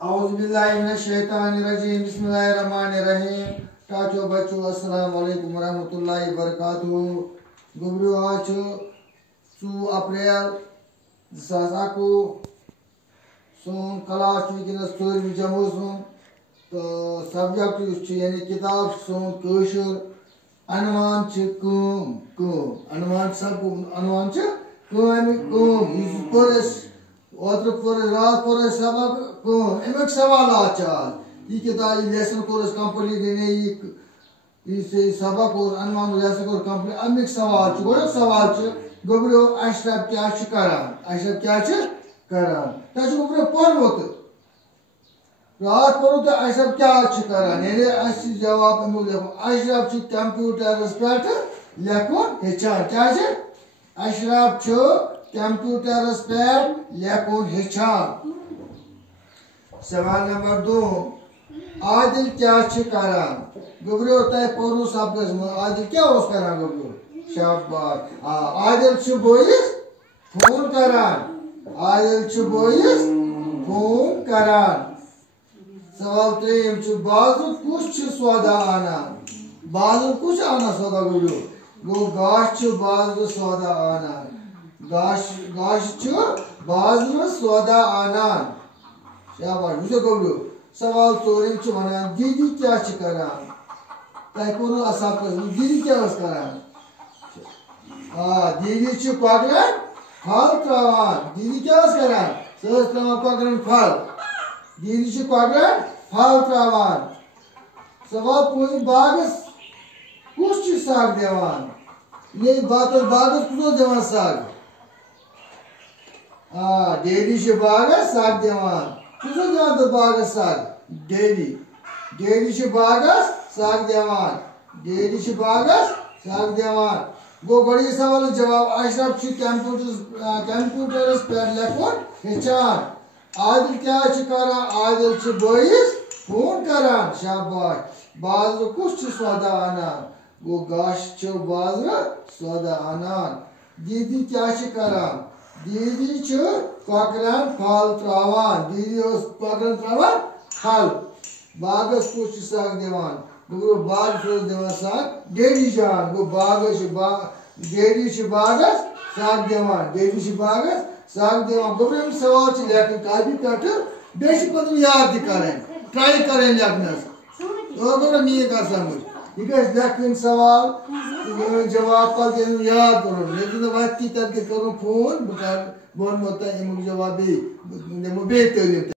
औज़ुबिल्लाहिमिनश्शैतानिर्रजीम बिस्मिल्लाहिर्रहमानिर्रहीम। टाचो बच्चों अस्सलामु अलैकुम वरहमतुल्लाहि वबरकातुहू। गुब्रियो आज 2 अप्रैल 2021 सोन क्लास वनस 4 जमू सुन तो सब्जेक्ट यानी किताब सोन कशुर अनवान अनवान सब अनवान ओत्र रात पर सबक अमिक सवाल यह किताब लेसन कोर कंप्लीट ये सबक और अनवान लेसन कोर कंप्लीट अमिक सवाल गो सवाल गोब्रियो अशरफ क्या अशरफ क्या गोब्रियो पढ़मुत रात पढ़ो तो अशरफ क्या जवाब अमुक लिखो अशरफ कंप्यूटरस पे लेखुन हेचान क्या अशरफ कंप्यूटरस पे लेखुन हेचान। सवाल नंबर 2 आदिल क्या गोब्रियो तय पढ़ो सबक आदिल क्या गोब्रियो शाबाश आदिल बोइस फोन करान आदिल बोइस फोन करान। सवाल 3 बाजू कुछ सौदा आना बाजू कुछ आना सौदा गोब्रियो गो गाश बाजू सौदा आना गाश बाजू सौदा आना शाबाश बुझो गोब्रियो। सवाल 4 वनान दीदी क्या करान तय कोन असाब दीदी क्या करान दीदी पकड़न फल त्रावान दीदी क्या करान पकड़न फल दीदी पकड़न फल त्रावान। सवाल 5 बागस कुछ साग देवान ये बागस कुछ देवान साग डेली बागस साग देवान कुछ देवान तो बागस साग डेली बागस साग देवान डेली बागस साग देवान। गो बड़ी सवाल जवाब अशरफ कंप्यूटरस पे लेखुन हेचान। आदिल क्या आदिल बोइस फोन करान शाबाश। बाजर कुछ सौदा आनान गो गाश बाजर सौदा आनान। दीदी क्या करान दीदी पकड़न फल त्रावान दीदी पकड़न त्रावान फल। बागस कुछ साग देवान बाग देवान साग डेली जान गो डेली बागस साग देवान डेली बागस साग देवान। गोब्रियो सवाल लेखन कॉपी पे बे याद ट्राई करें लेखनस गोब्रियो नी कर समझ यह लेखन सवाल जवाब पल याद कर वत तक कर फोन बह वो जवाब बे